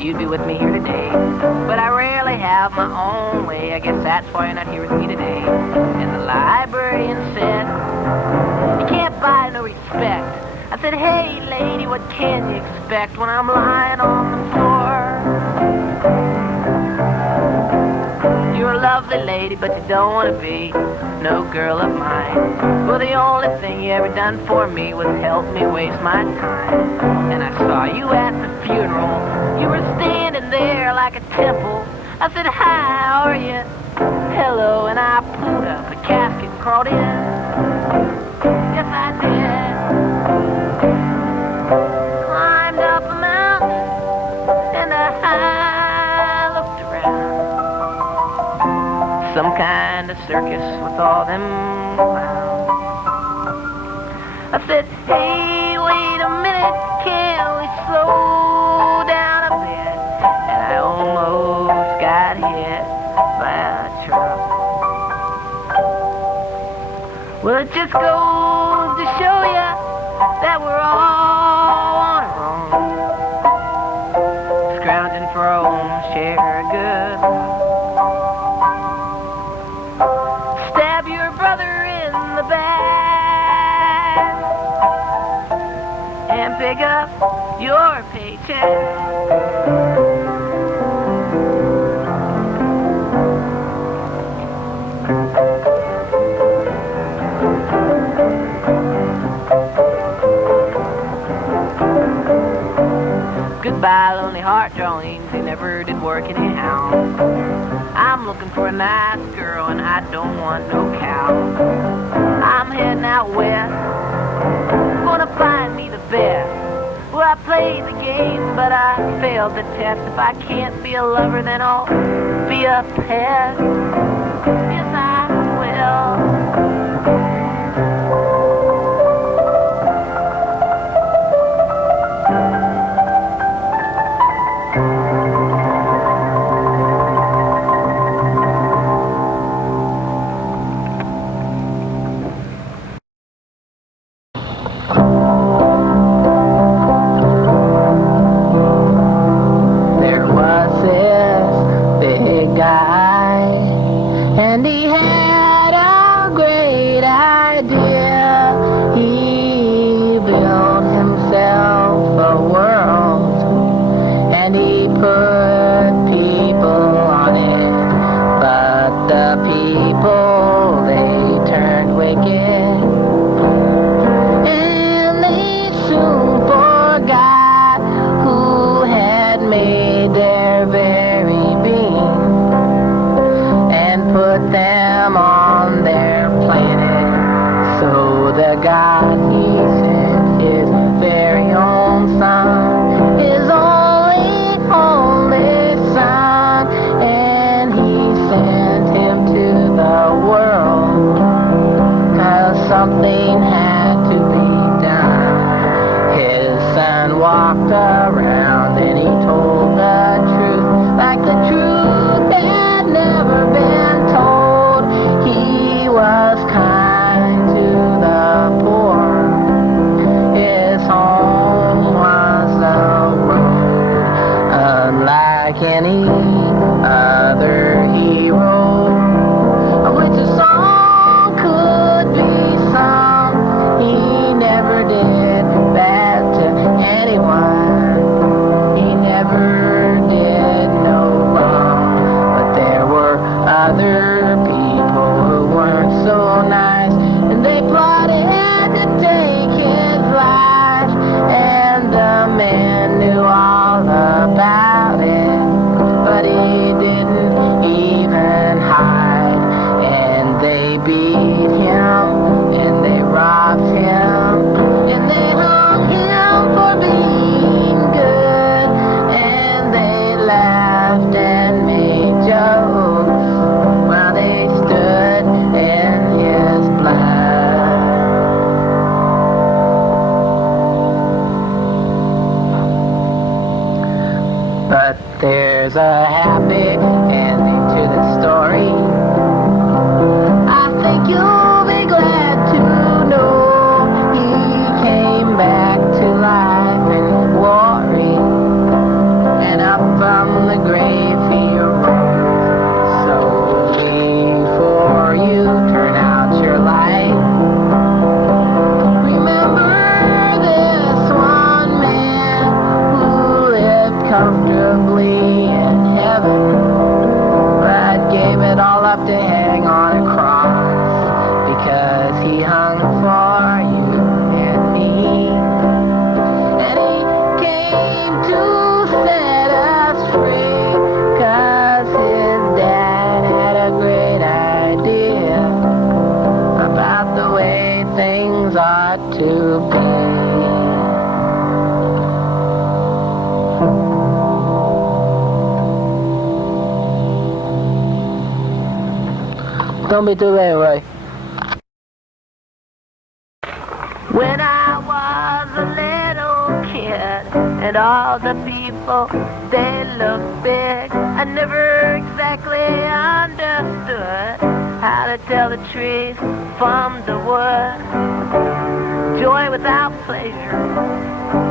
you'd be with me here today. But I rarely have my own way. I guess that's why you're not here with me today. And the librarian said, you can't buy no respect. I said, hey, lady, what can you expect when I'm lying on the floor? You're a lovely lady, but you don't want to be no girl of mine. Well, the only thing you ever done for me was help me waste my time. And I saw you at the funeral. You were standing there like a temple. I said, hi, how are you? Hello, and I pulled up a casket and crawled in. Yes, I did. Climbed up a mountain, and I looked around. Some kind of circus with all them clowns. I said, hey, wait a minute, can we slow down a bit? And I almost got hit by a truck. Well, it just goes to show you that we're all on our own, scrounging for our own share of good. Stab your brother in the back and pick up your paycheck. Goodbye, lonely heart drawings, they never did work anyhow. I'm looking for a nice girl and I don't want no cow. I'm heading out west, gonna find me the best. Well, I played the game, but I failed the test. If I can't be a lover, then I'll be a pet. Yes, I will. Kind to the poor. got to be. Don't be too late, Ray. When I was a little kid, and all the people, they looked big, I never exactly understood how to tell the trees from the wood. Joy without pleasure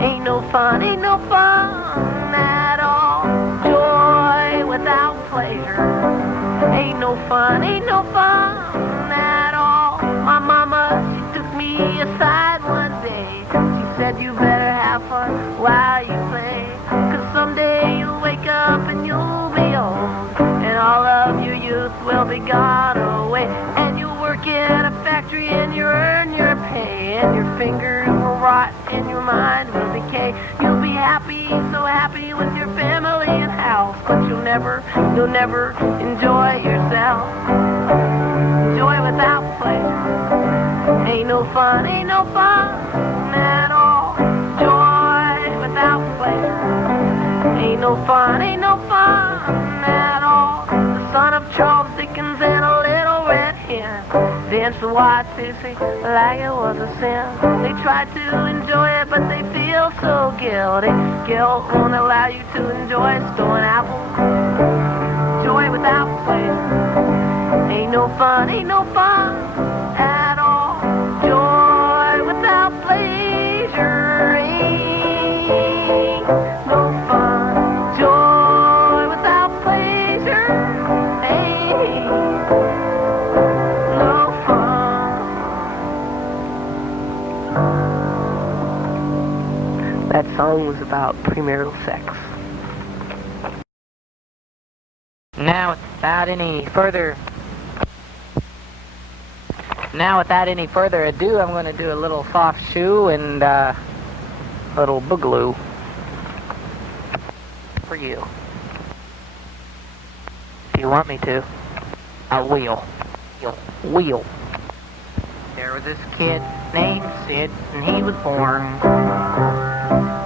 ain't no fun at all. Joy without pleasure ain't no fun at all. My mama, she took me aside one day. She said, you better have fun while you play, 'cause someday you'll wake up and you'll be old, and all of your youth will be gone away, and you'll work in a factory and you earn your pay, and your fingers will rot and your mind will decay. You'll be happy, so happy with your family and house, but you'll never enjoy yourself. Joy without pleasure ain't no fun at all. Joy without pleasure ain't no fun at all. The son of Charles Dickens and a little red hen danced the white sissy like it was a sin. They try to enjoy it, but they feel so guilty. Guilt won't allow you to enjoy stolen apples. Joy without pleasure ain't no fun at all. Joy without pleasure ain't no fun. Joy without pleasure ain't no fun. That song was about premarital sex. Now, without any further ado, I'm going to do a little soft shoe and a little boogaloo for you. If you want me to, I will. There was this kid named Sid, and he was born.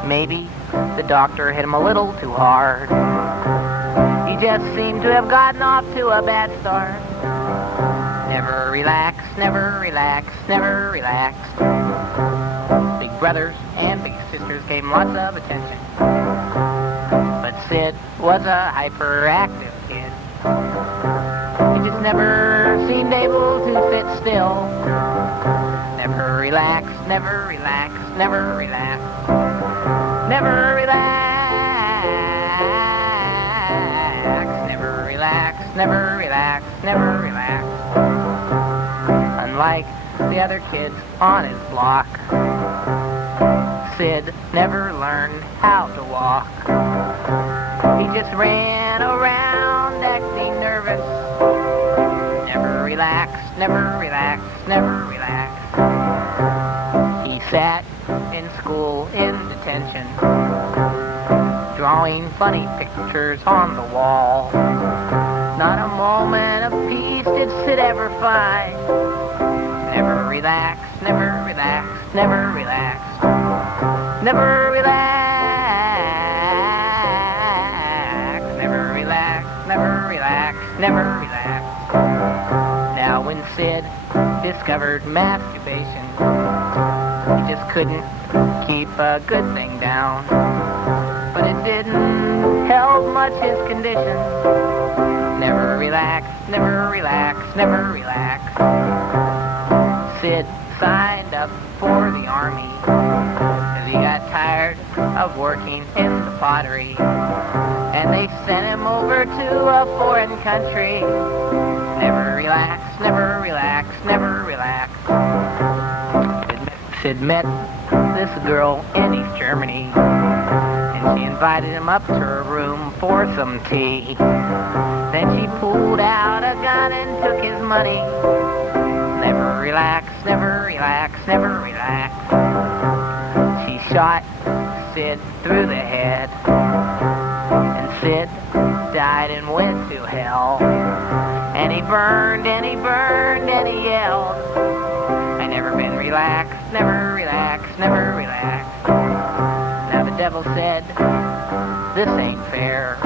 Maybe the doctor hit him a little too hard. He just seemed to have gotten off to a bad start. Never relax. Big brothers and big sisters gave him lots of attention. But Sid was a hyperactive kid. He just never seemed able to sit still. Never relax. Unlike the other kids on his block, Sid never learned how to walk. He just ran around acting nervous. Never relax. He sat in school in detention, drawing funny pictures on the wall. Not a moment of peace did Sid ever find. Never relax. Now when Sid discovered masturbation, he just couldn't keep a good thing down. But it didn't help much his condition. Never relax. Sid signed up for the army, 'cause he got tired of working in the pottery, and they sent him over to a foreign country. Never relax. Sid met this girl in East Germany, and she invited him up to her room for some tea. Then she pulled out a gun and took his money. Never relax. She shot Sid through the head, and Sid died and went to hell. And he burned and he yelled, I never been relaxed. never relax, never relax. Now the devil said, this ain't fair.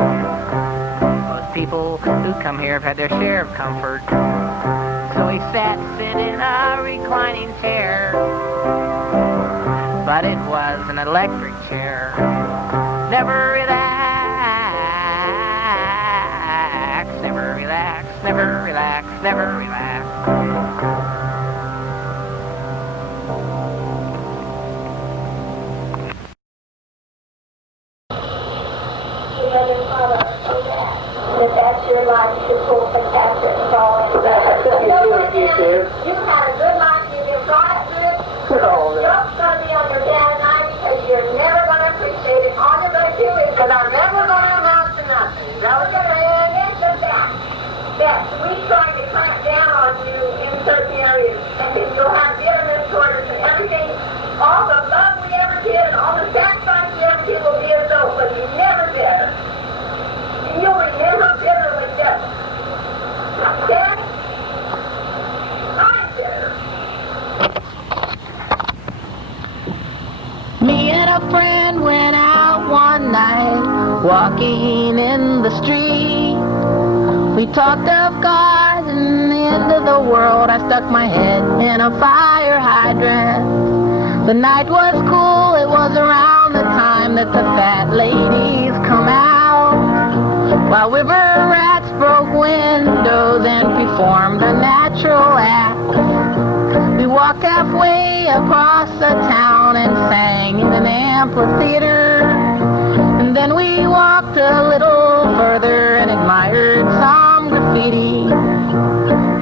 Most people who come here have had their share of comfort. So he sat in a reclining chair. But it was an electric chair. Never relax, never relax, never relax, never relax. That's your life, you pull some Patrick Paul. You had a good life, you've been brought up good. You're going to be on your dad and I because you're never going to appreciate it. All you're going to do is because I'm never going to amount to nothing. That was your hand into that. That we trying to clamp down on you in certain areas. And then you'll have bitterness toward us and everything. All the love we ever did and all the sacrifice we ever did will be as though, but you never did. And you'll remember bitterly that. Dad, I'm bitter. Me and a friend went out one night, walking in the street. We talked of God and the end of the world. I stuck my head in a fire hydrant. The night was cool, it was around the time that the fat ladies come out, while river rats broke windows and performed a natural act. We walked halfway across the town and sang in an amphitheater. And then we walked a little further and admired some graffiti.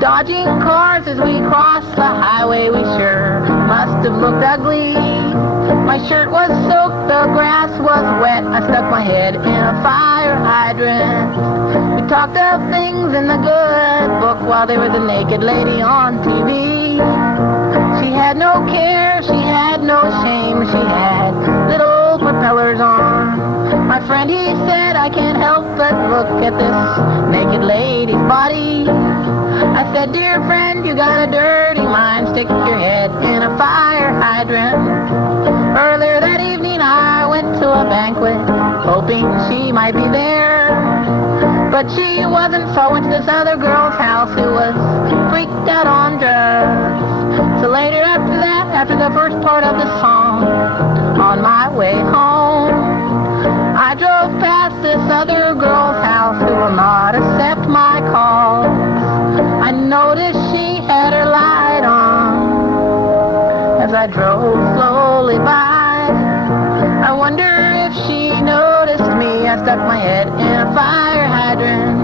Dodging cars as we crossed the highway, we sure must have looked ugly. My shirt was soaked, the grass was wet. I stuck my head in a fire hydrant. We talked of things in the good book while there was a naked lady on TV. She had no care, she had no shame, she had little propellers on. My friend, he said, I can't help but look at this naked lady's body. I said, dear friend, you got a dirty mind, stick your head in a fire hydrant. Earlier that evening I went to a banquet, hoping she might be there. But she wasn't, so I went to this other girl's house who was freaked out on drugs. So later after that, after the first part of the song, on my way home, I drove past this other girl's house who will not accept my calls. I noticed she had her light on as I drove slowly by. I wonder if she noticed me. I stuck my head in a fire hydrant.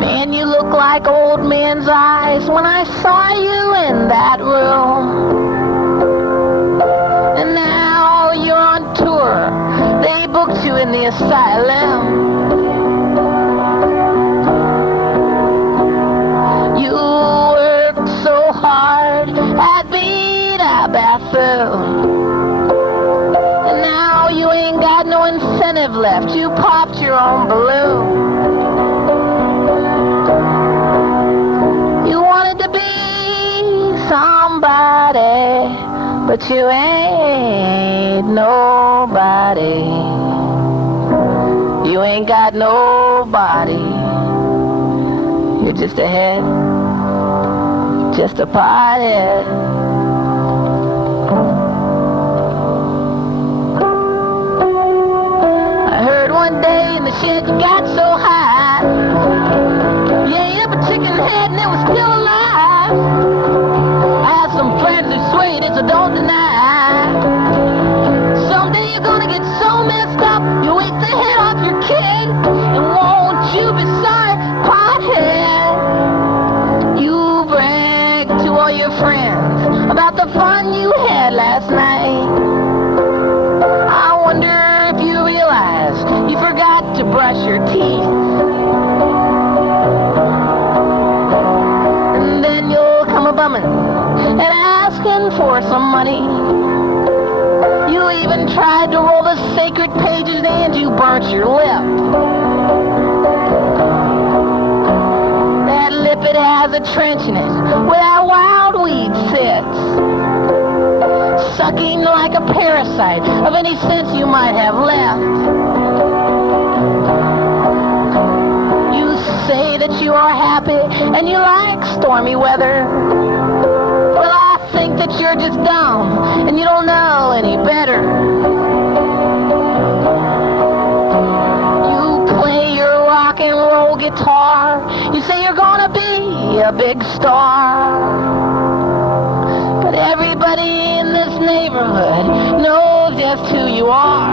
Man, you look like old man's eyes when I saw you in that room. And now you're on tour. They booked you in the asylum. You worked so hard at being a bathroom. And now you ain't got no incentive left. You popped your own balloon. You wanted to be somebody, but you ain't nobody. You ain't got nobody. You're just a head, just a pothead. I heard one day in the shed you got so high, you ate up a chicken head and it was still alive. I had some friends who swayed it, so don't deny. Someday you're gonna get so messed up, you ate the head off your kid, and won't you be sorry, pothead? You brag to all your friends about the fun you had last night. I wonder if you realize you forgot to brush your teeth. And then you'll come a-bumming and asking for some money. You even tried to roll the sacred pages and you burnt your lip. That lip, has a trench in it where that wild weed sits, sucking like a parasite of any sense you might have left. You say that you are happy and you like stormy weather. Well, I think that you're just dumb and you don't know any better. You play your rock and roll guitar. You say you're gonna be a big star. But everybody in this neighborhood knows just who you are.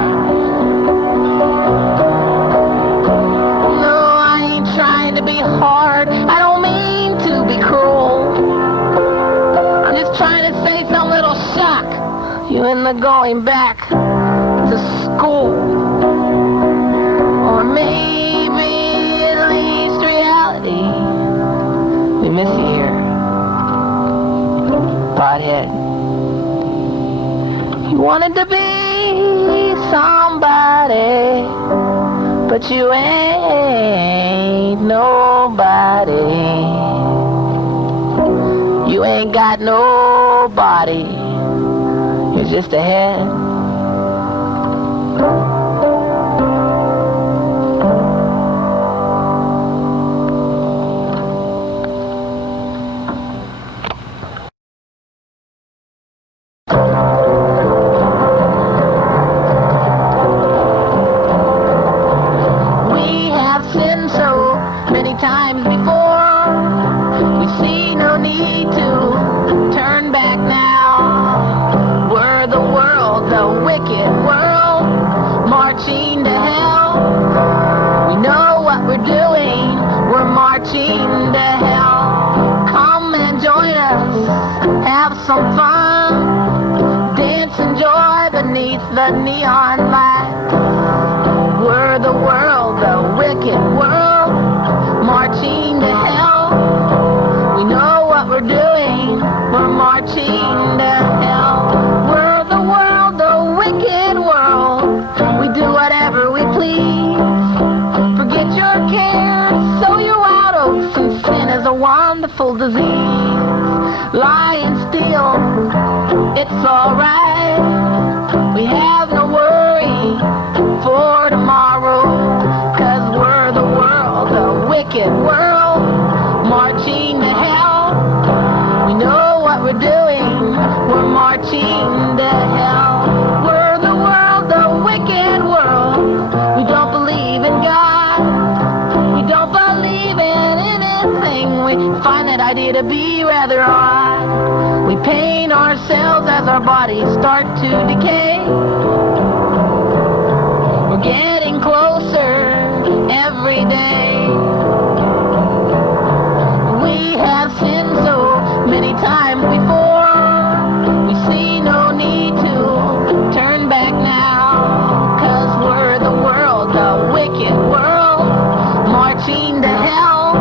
No, I ain't trying to be hard. I don't mean to be cruel. I'm just trying to say something that'll shock you into going back to school. Or maybe at least reality. We miss you here, pothead. You wanted to be somebody, but you ain't nobody. You ain't got nobody. You're just a head. Times before, we see no need to turn back now. We're the world, the wicked world, marching to hell. We know what we're doing, we're marching to hell. Come and join us, have some fun, dance and joy beneath the neon lights. We're the world, the wicked world, marching to hell. We know what we're doing, we're marching to hell. We're the world, the wicked world. We do whatever we please. Forget your cares, sow your wild oats, and sin is a wonderful disease. Lie and steal, it's alright. We have no worry for tomorrow, 'cause we're the world, the wicked world, marching to hell. We know what we're doing, we're marching to hell. We're the world, the wicked world. We don't believe in God, we don't believe in anything. We find that idea to be rather odd. We pain ourselves as our bodies start to decay. We're getting closer every day. We have sinned so many times before. We see no need to turn back now. 'Cause we're the world, the wicked world, marching to hell.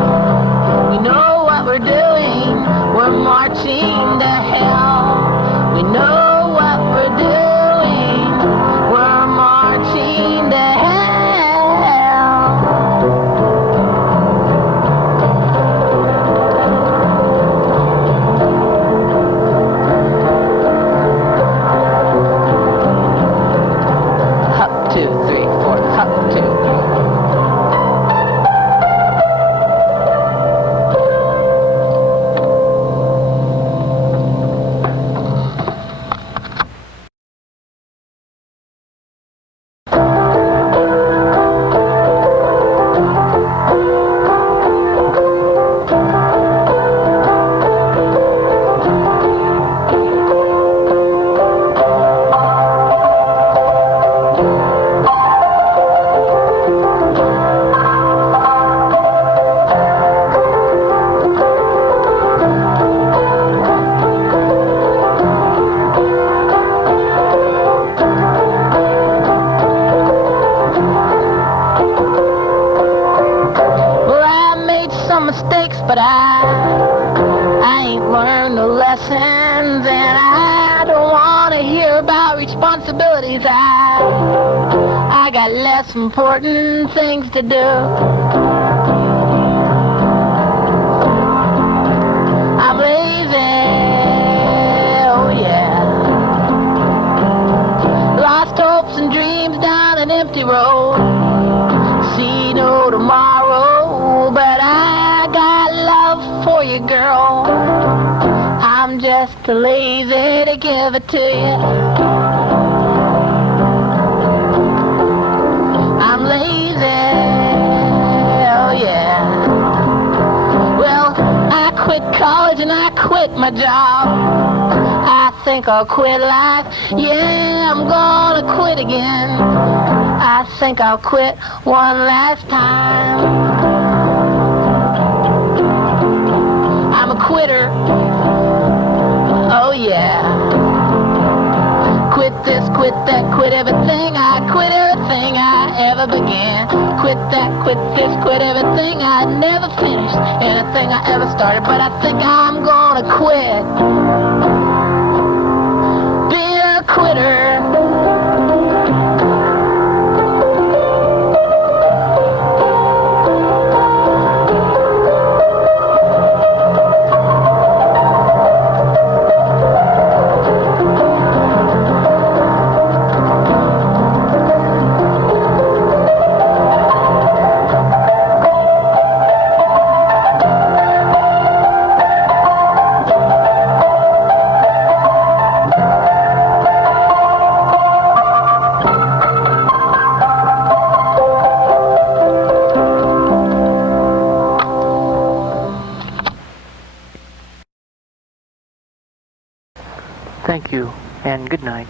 We know what we're doing, we're marching to hell. We know what we're doing, we're marching to hell. But I ain't learned the lessons, and I don't want to hear about responsibilities. I got less important things to do. for you, girl. I'm just too lazy to give it to you. I'm lazy, oh yeah. Well, I quit college and I quit my job. I think I'll quit life, yeah, I'm gonna quit again. I think I'll quit one last time. I'm a quitter, oh yeah. Quit this, quit that, quit everything. I quit everything I ever began. Quit that, quit this, quit everything. I never finished anything I ever started. But I think I'm gonna quit being a quitter. Thank you, and good night.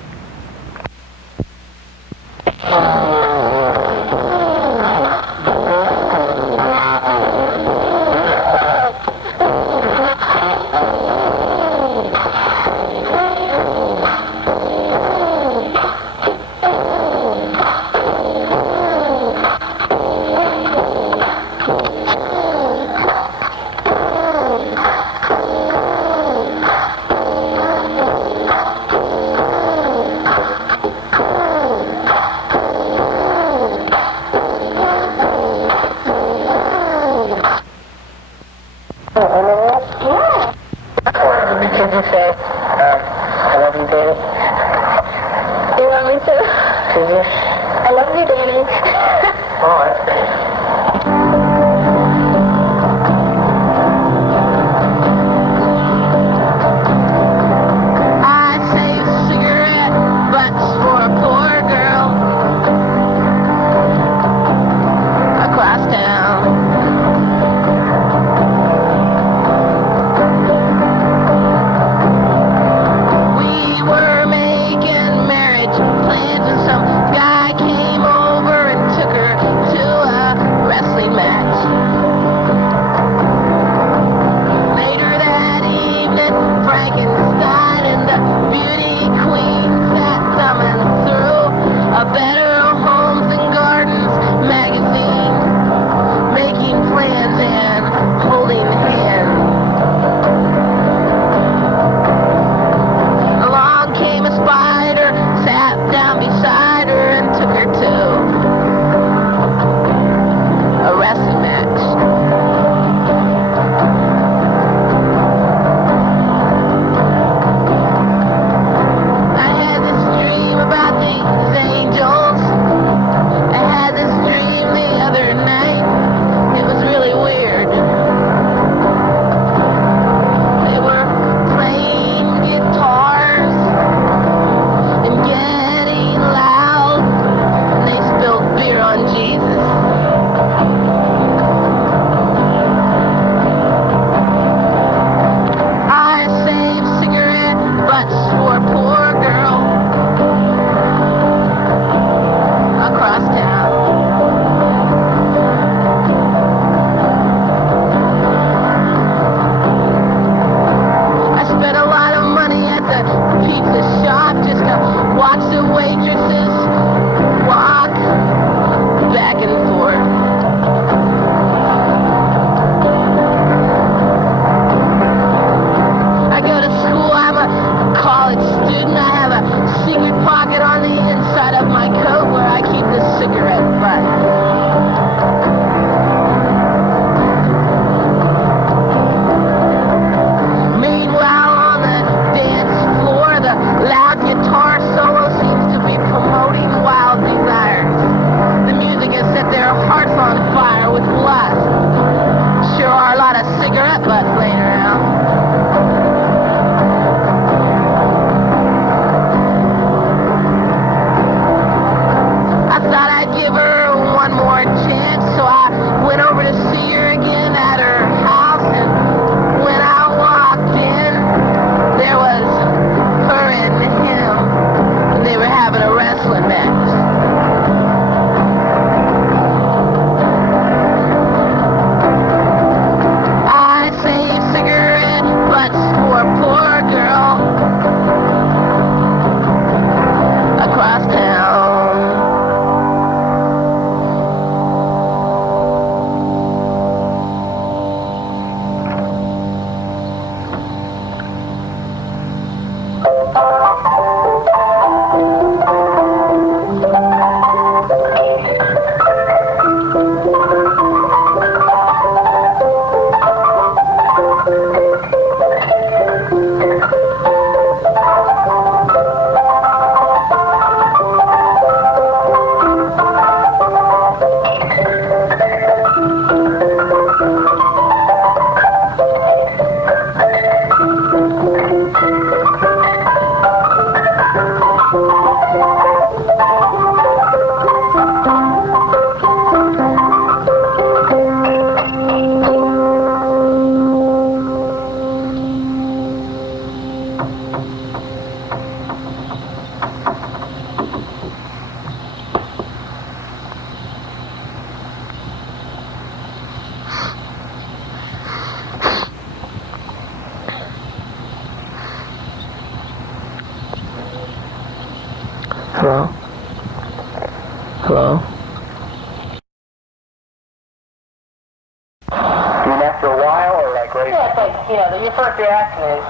You mean after a while, or like right? Yeah, it's like, you know, your first reaction is,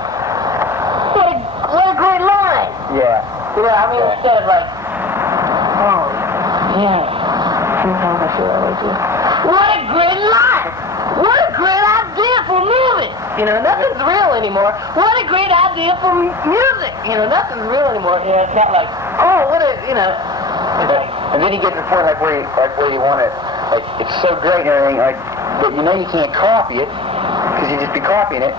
what a great line! Yeah. You know, I mean, instead of like, oh, yeah, sometimes I feel that way too. What a great line! What a great idea for a movie! You know, nothing's real anymore. What a great idea for music! You know, nothing's real anymore. Yeah, it's not like, oh, what a, you know. And then you get to the point like where you want it, like it's so great and everything, like, but you know you can't copy it because you just be copying it,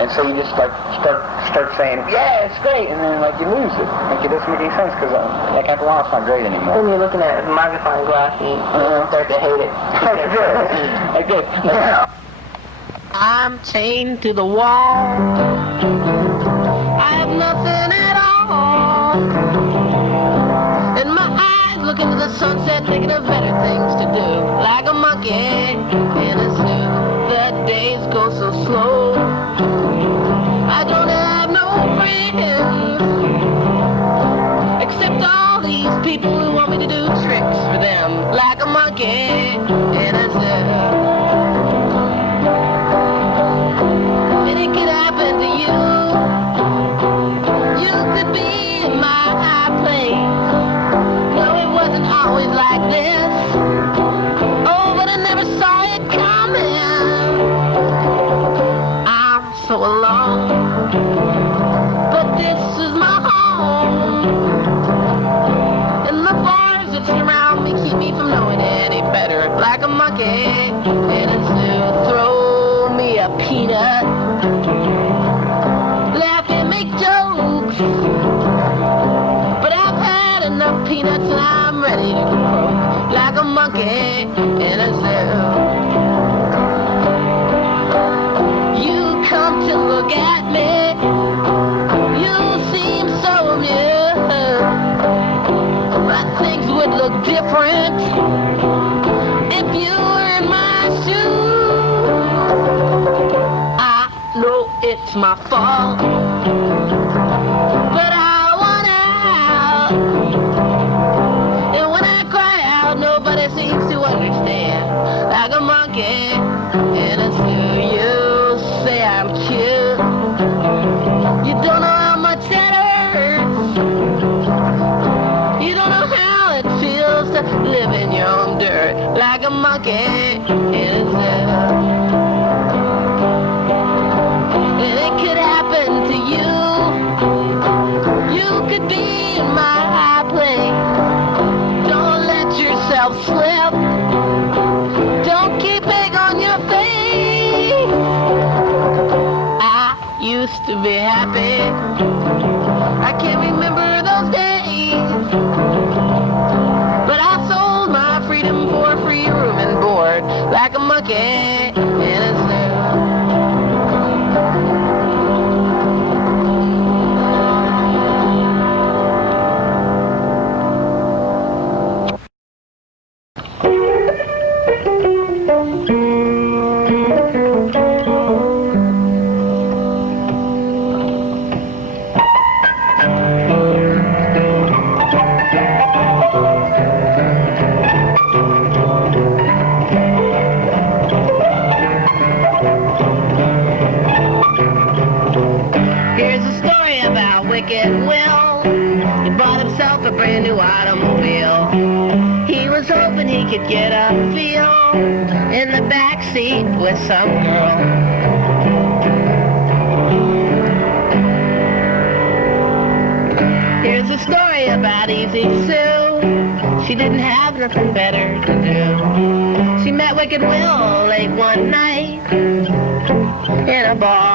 and so you just like start saying, yeah, it's great, and then like you lose it. Like it doesn't make any sense because like after a while it's not great anymore. Then you're looking at a magnifying glass and you start to hate it. Like this. I'm chained to the wall. I have nothing at all. And my eyes look into the sunset, thinking of better things to do. Like a monkey in a zoo. The days go so slow. I don't have no friends, except all these people who want me to do tricks for them. Like a monkey in a zoo. And it could happen to you. You could be in my high place. No, it wasn't always like this. Oh, but I never saw it coming. I'm so alone, but this is my home. And the bars that surround me keep me from knowing any better. Like a monkey in a zoo. Throw me a peanut. Laugh and make jokes. But I've had enough peanuts and I'm ready to croak. Like a monkey in a zoo. You come to look at me. You seem so amused. But things would look different if you were in my shoes. I know it's my fault, but I want out. And when I cry out, nobody seems to understand. Like a monkey in a zoo, you say I'm cute. You don't know how much that hurts. You don't know how it feels to live in your own dirt. Like a monkey in a zoo. And it could happen to you. You could be in my high place. Don't let yourself slip. Don't keep egg on your face. I used to be happy. I can't remember those days. But I sold my freedom for free room and board. Like a monkey in a zoo. Wicked Will, he bought himself a brand new automobile. He was hoping he could get a feel in the back seat with some girl. Here's a story about Easy Sue. She didn't have nothing better to do. She met Wicked Will late one night in a bar.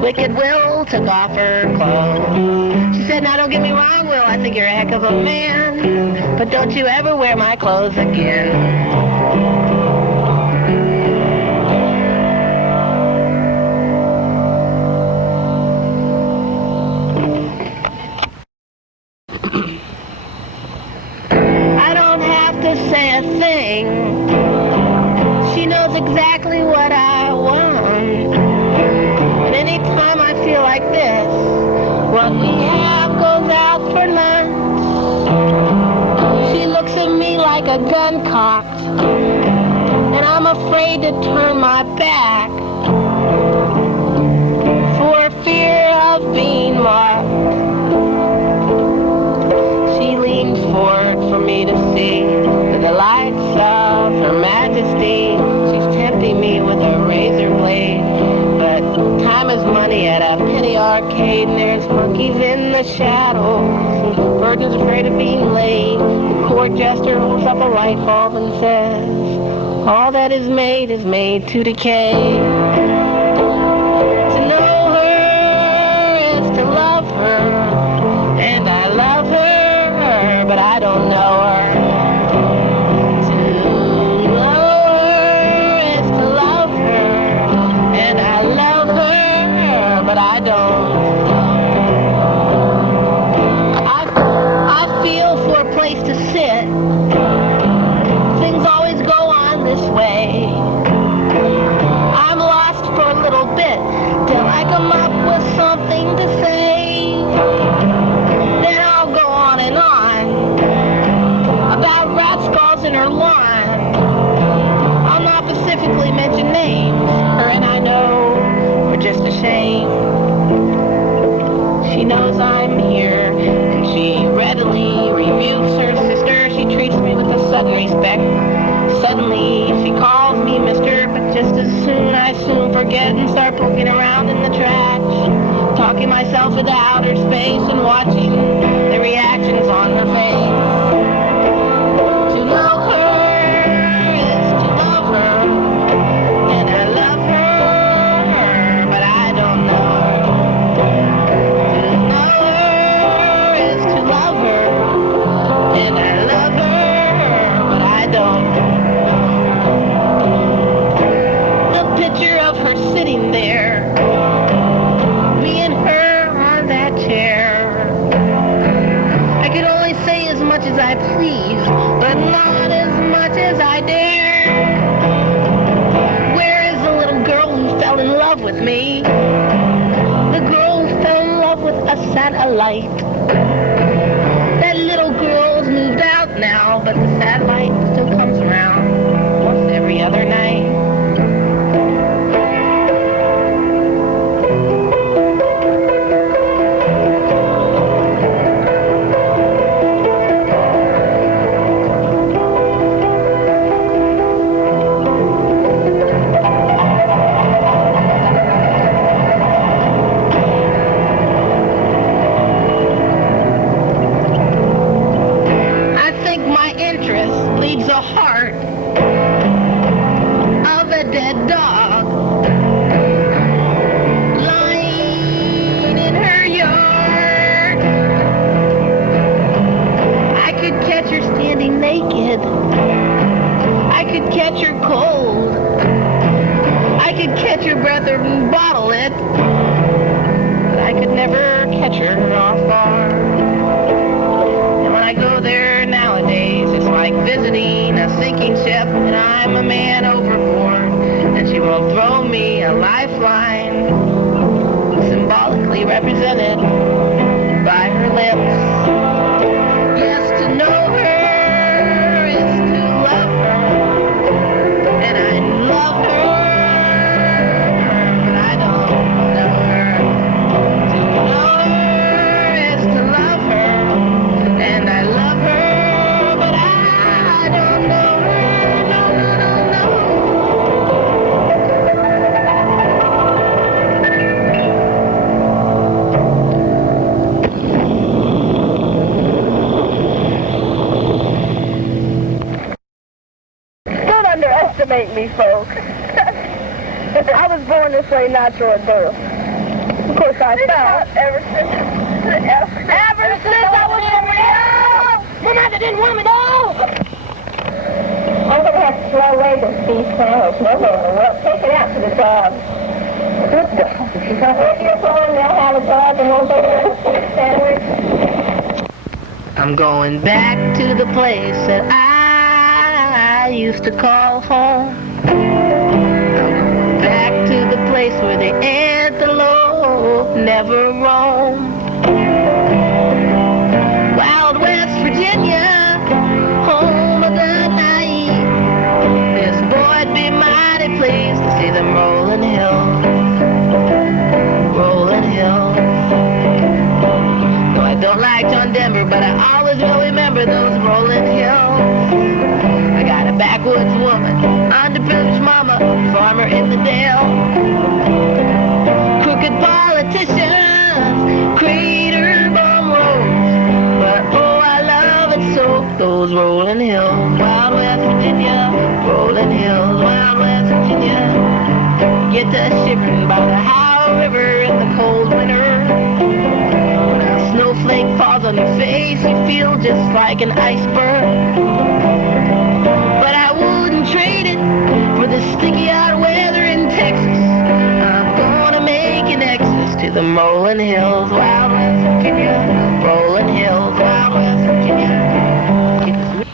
Wicked Will took off her clothes. She said, now don't get me wrong, Will, I think you're a heck of a man, but don't you ever wear my clothes again. gun cocked, and I'm afraid to turn my back for fear of being marked. She leans forward for me to see the delights of Her Majesty. She's tempting me with a razor blade, but time is money at a penny arcade, and there's monkeys in the shadows. Virgin's afraid of being late. The court jester holds up a light bulb and says, all that is made to decay. To know her is to love her, and I love her, but I don't know her. To know her is to love her, and I love her, but I don't. I feel for a place to sit. Things always go on this way. I'm lost for a little bit till I come up with something to say. Then I'll go on and on about rat skulls in her lawn. I'll not specifically mention names. Her and I know we're just ashamed. She knows I'm here, and she readily rebukes her sister. She treats me with a sudden respect. Suddenly, she calls me mister, but just as soon I soon forget and start poking around in the trash, talking myself into outer space and watching the reactions on her face. To know her is to love her, and I love her, but I don't know her. To know her is to love her, and I love her, but I don't. The picture of her sitting there, me and her on that chair. I could only say as much as I please, but not as much as I dare. Where is the little girl who fell in love with me? The girl who fell in love with a satellite. That little girl's moved out now, but the satellite still comes around once every other night. Leaves the heart of a dead dog lying in her yard. I could catch her standing naked. I could catch her cold. I could catch her breath and bottle it, but I could never catch her off bar. And when I go there nowadays, it's like visiting a sinking ship, and I'm a man overboard, and she will throw me a lifeline, symbolically represented by her lips. Yes, to know her is to love her, and I love her, but I don't know her. To know her is to love her, and I love her, but I don't know her. No, no, no, no. Don't underestimate me, folks. I was born this way natural at birth. Of course, I fell. Ever since I was in real. My mother didn't want me to know. I'm going to have to throw away this beef sandwich. No, take it out to the dog. Good dog. If you're going, they'll have a dog and we'll go to the sandwich. I'm going back to the place that I used to call home. I'm going back to the place where the antelope never roamed. Wild West Virginia, home of the boy'd be mighty pleased to see them rolling hills, rolling hills. No, I don't like John Denver, but I always will remember those rolling hills. I got a backwoods woman, underprivileged mama, farmer in the dale. Crooked politicians, crater bomb roads, but oh, I love it so. Those rolling hills, Wild West Virginia, rolling hills, Wild West Virginia. Get to shivering by the Ohio River in the cold winter. When a snowflake falls on your face, you feel just like an iceberg. But I wouldn't trade it for the sticky hot weather in Texas. I'm gonna make an exodus to the rolling hills, Wild West Virginia, rolling hills, Wild West Virginia.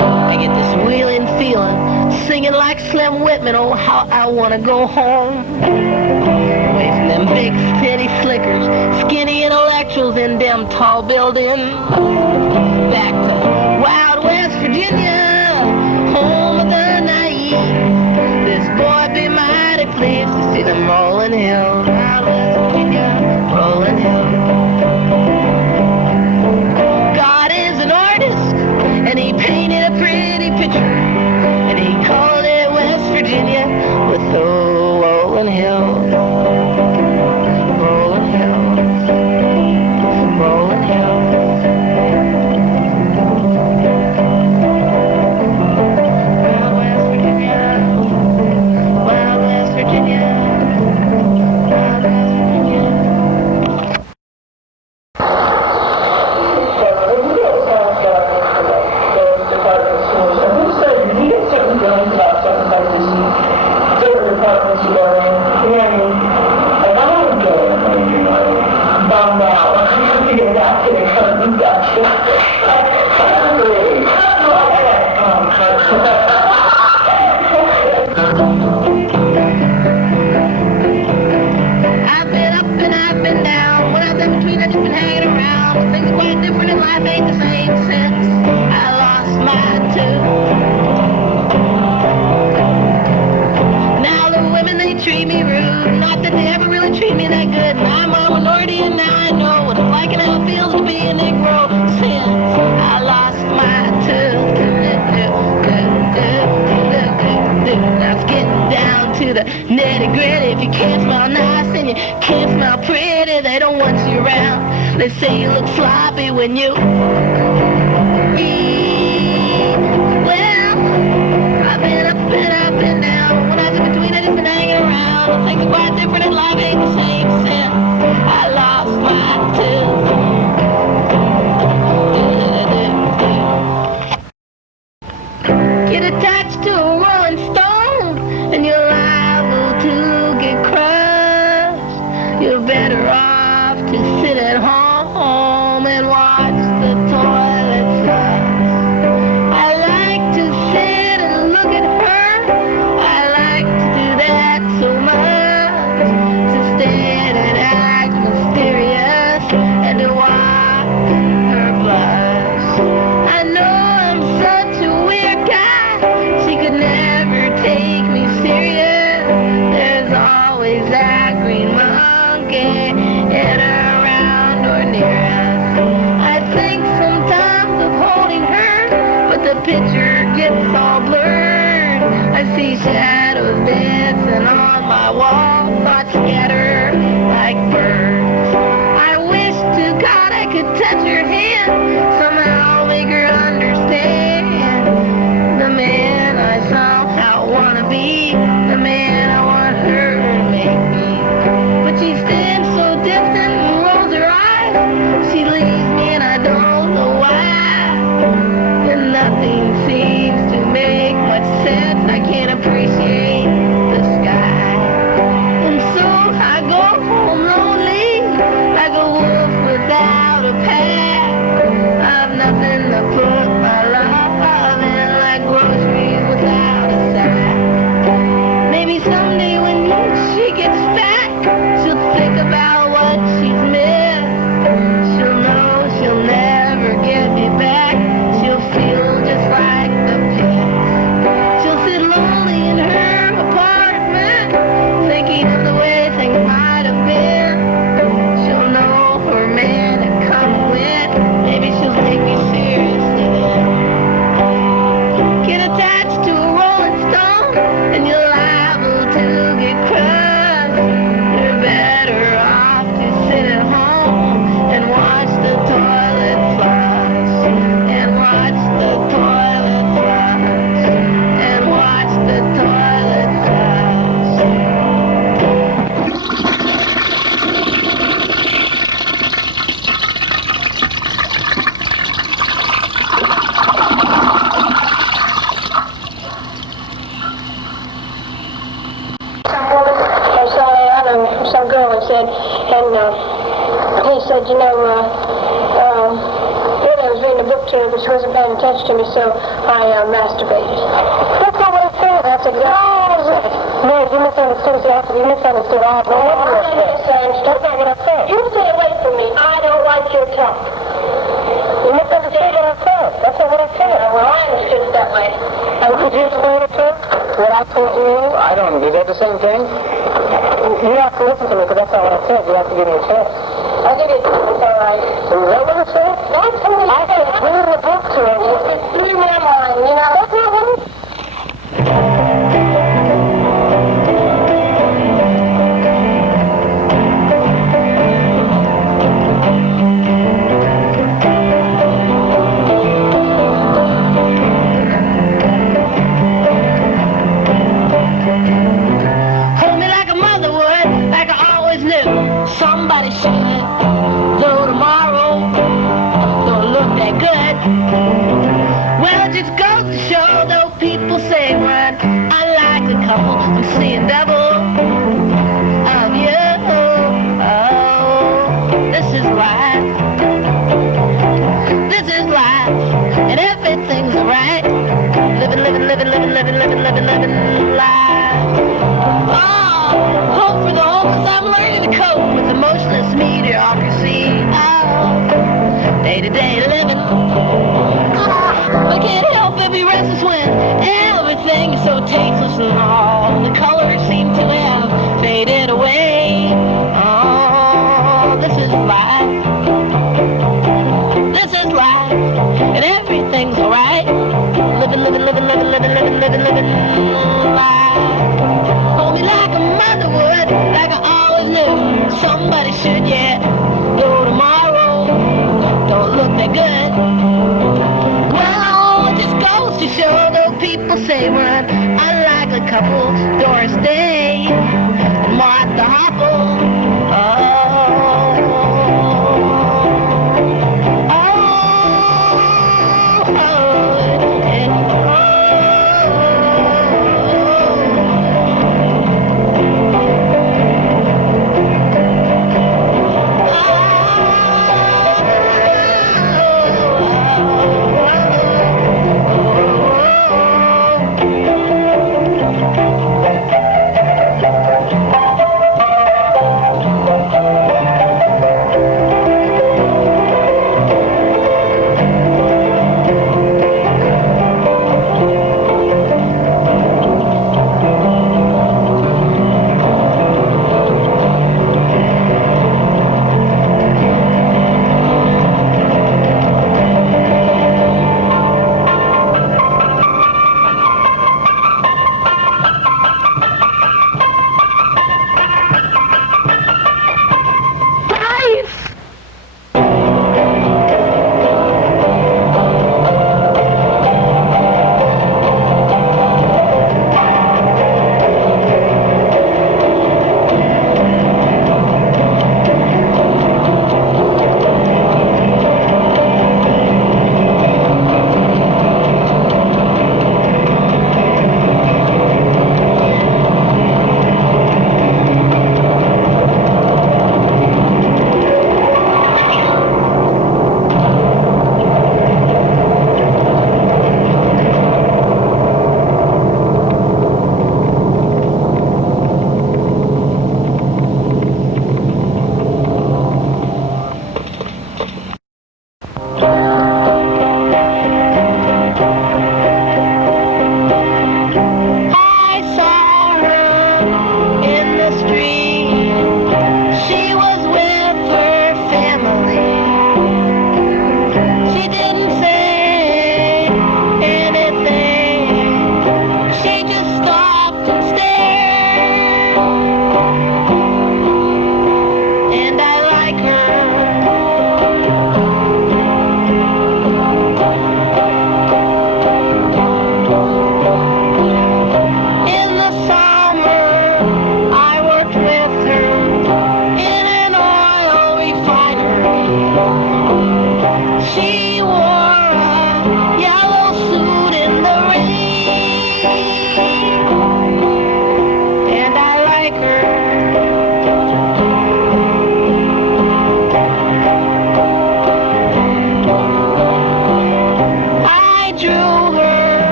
I get this wheeling feeling, singing like Slim Whitman, oh how I wanna go home. Away from them big city slickers, skinny intellectuals in them tall buildings. Back to Wild West Virginia, home of the naive. This boy be mighty pleased to see them rolling hills, Wild West Virginia, rolling hills. God is an artist, and he painted a pretty picture, and he called it West Virginia with the rolling hills, rolling hills, rolling hills. Wild West Virginia, Wild West Virginia, Wild West Virginia. I've been up and I've been down. When I've been between, I've just been hanging around. Things are quite different in life, ain't the same since I lost my tooth. Now the women, they treat me rude. Not that they ever really treat me that good. And I'm a minority and now I know what it's like and how it feels to be a Negro since I lost my tooth. Now it's getting down to the nitty gritty. If you can't smell nice and you can't smell pretty, they don't want you around. They say you look sloppy when you eat. Well, I've been up and I've been down. When I was in between, I just been hanging around. Things are quite different in life, ain't the same since I lost my tooth. Get attached to a rolling stone and you're liable to get crushed. You're better off to sit at home and watch the toilet flush. I like to sit and look at her. I like to do that so much. To stand and act mysterious and to watch her blush. I know I'm such a weird guy. She could never take me serious. There's always that green monkey in around or near us. I think sometimes of holding her, but the picture gets all blurred. I see shadows dancing on my wall, thoughts scatter like birds. I wish to God I could touch her hand, somehow make her understand. The man I somehow wanna be, the man I want her to make me. But she stands so distant and rolls her eyes. She leaves me and I don't know why. And nothing seems to make much sense. I can't appreciate the sky. And so I go home lonely, like a wolf without a pack. I've nothing to put my love in, like groceries without a sack. one said, and he said, you know, really I was reading a book to her, but she wasn't paying attention to me, so I masturbated. That's not what I said. That's exactly what I said. No, you misunderstood. You misunderstood. I didn't misunderstood. That's not what I said. You stay away from me. I don't like your talk. You misunderstood what I said. That's not what I said. Well, I understood it that way. Could you explain it to her? What I told you? I don't. Is that the same thing? You have to listen to me, because that's not what I said. You have to give me a chance. I'll give you a chance. It's all right. Is that what I said? No, I said, read the book to her. It's through my mind, you know? That's not what I said. Somebody should, though tomorrow don't look that good. Well, it just goes to show, though people say run, I like a couple, I'm seeing double of you. Oh, this is life. This is life, and everything's alright. Living life. Oh, hope for the hopeless, I'm learning to cope with emotionless mediocrity. Oh, day-to-day living. Oh, I can't help but be restless when everything is so tasteless and all the colors seem to have faded away. Oh, this is life. This is life, and everything's alright. Living life. Hold me like a mother would, like I always knew. Somebody should, yeah. Though tomorrow don't look that good. Well, it just goes to show, though people say run, I like a couple. Doris Day and Martha Hopple. Oh.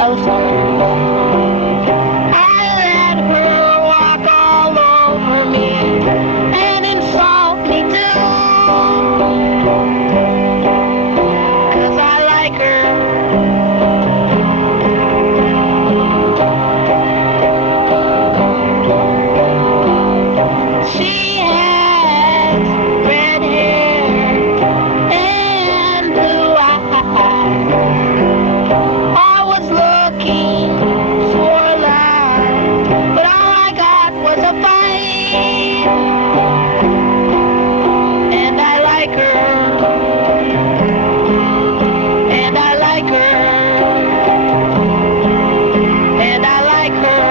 of skirts. I let her walk all over me and insult me too, 'cause I like her. She has red hair and blue eyes. I was looking for love, but all I got was a fight. And I like her. And I like her. And I like her.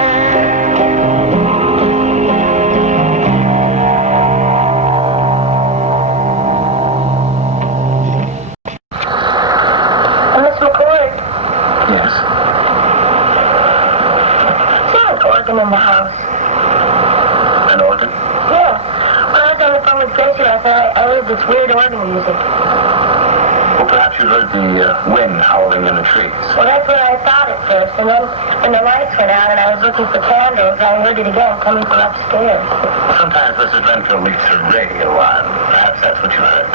Miss McCord, Yes. is there an organ in the house? An organ? Yeah. When I was on the phone with Gracie last night, I heard this weird organ music. Well, perhaps you heard the wind howling in the trees. Well, that's what I thought at first, and then when the lights went out and I was looking for candles, I heard it again coming from upstairs. Sometimes Mrs. Renfield leaves her radio on. Perhaps that's what you heard.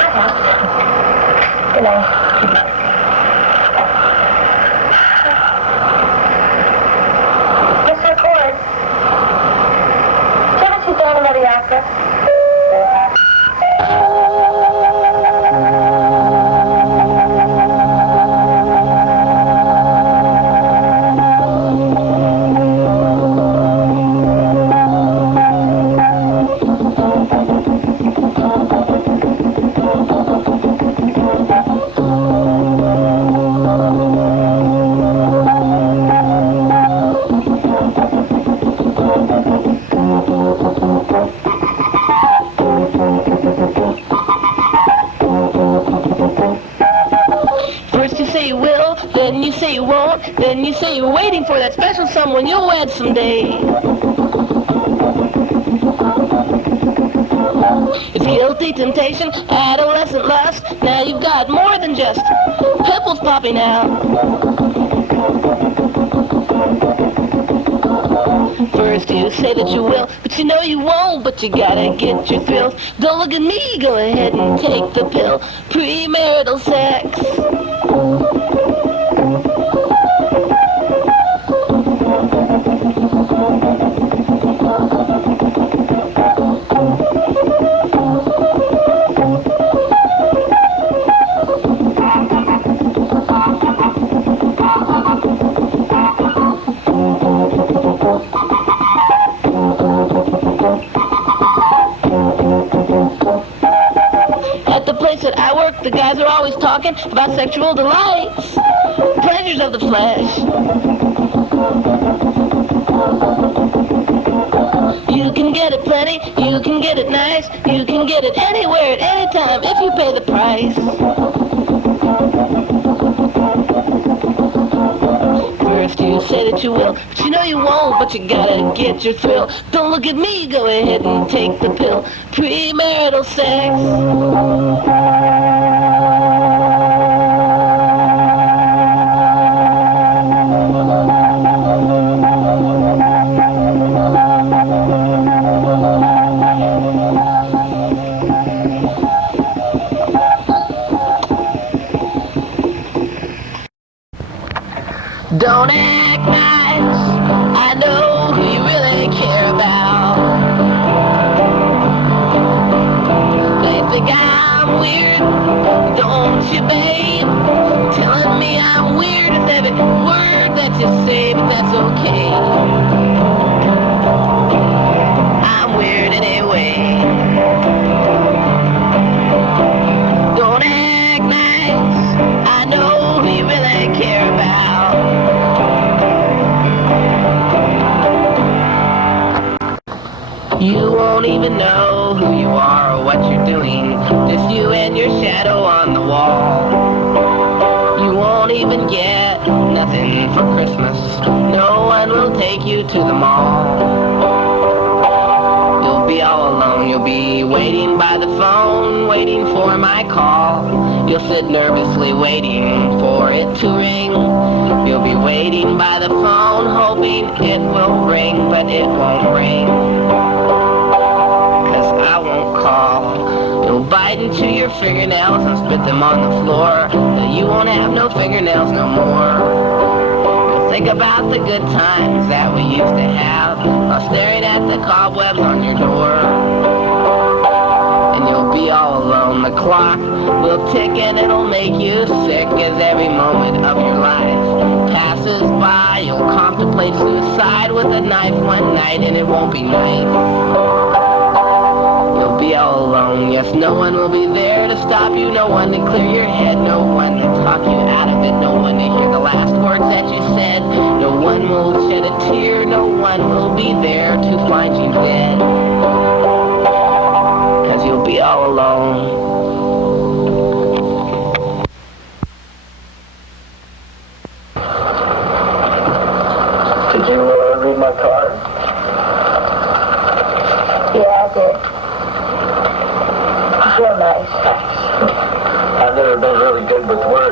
Perhaps. Good night. Good night. Mr. McCord, did you ever see Phantom of the Opera? First you say you will, then you say you won't, then you say you're waiting for that special someone you'll wed someday. It's guilty, temptation, adolescent lust. Now you've got more than just pimples popping out. First you say that you will, but you know you won't, but you gotta get your thrills. Don't look at me, go ahead and take the pill. Premarital sex. At the place that I work, the guys are always talking about sexual delights, pleasures of the flesh. You can get it plenty, you can get it nice, you can get it anywhere at any time if you pay the price. First you say that you will, but you know you won't, but you gotta get your thrill. Don't look at me, go ahead and take the pill. Premarital sex. Don't act nice, I know who you really care about. They think I'm weird, don't you, babe? Telling me I'm weird is every word that you say, but that's okay. I'm weird anyway. Don't act nice, I know who you really care about. You won't even know who you are or what you're doing, just you and your shadow on the wall. You won't even get nothing for Christmas, no one will take you to the mall. You'll be all alone, you'll be waiting by the phone, waiting for my call. You'll sit nervously waiting for it to ring. You'll be waiting by the phone, hoping it will ring, but it won't ring. 'Cause I won't call. You'll bite into your fingernails and spit them on the floor, but you won't have no fingernails no more. You'll think about the good times that we used to have while staring at the cobwebs on your door. And you'll be all alone. The clock will tick and it'll make you sick as every moment of your life passes by. You'll contemplate suicide with a knife one night and it won't be nice. You'll be all alone. Yes, no one will be there to stop you. No one to clear your head. No one to talk you out of it. No one to hear the last words that you said. No one will shed a tear. No one will be there to find you dead. 'Cause you'll be all alone. Did you read my card? Yeah, I did. You're nice. I've never been really good with words.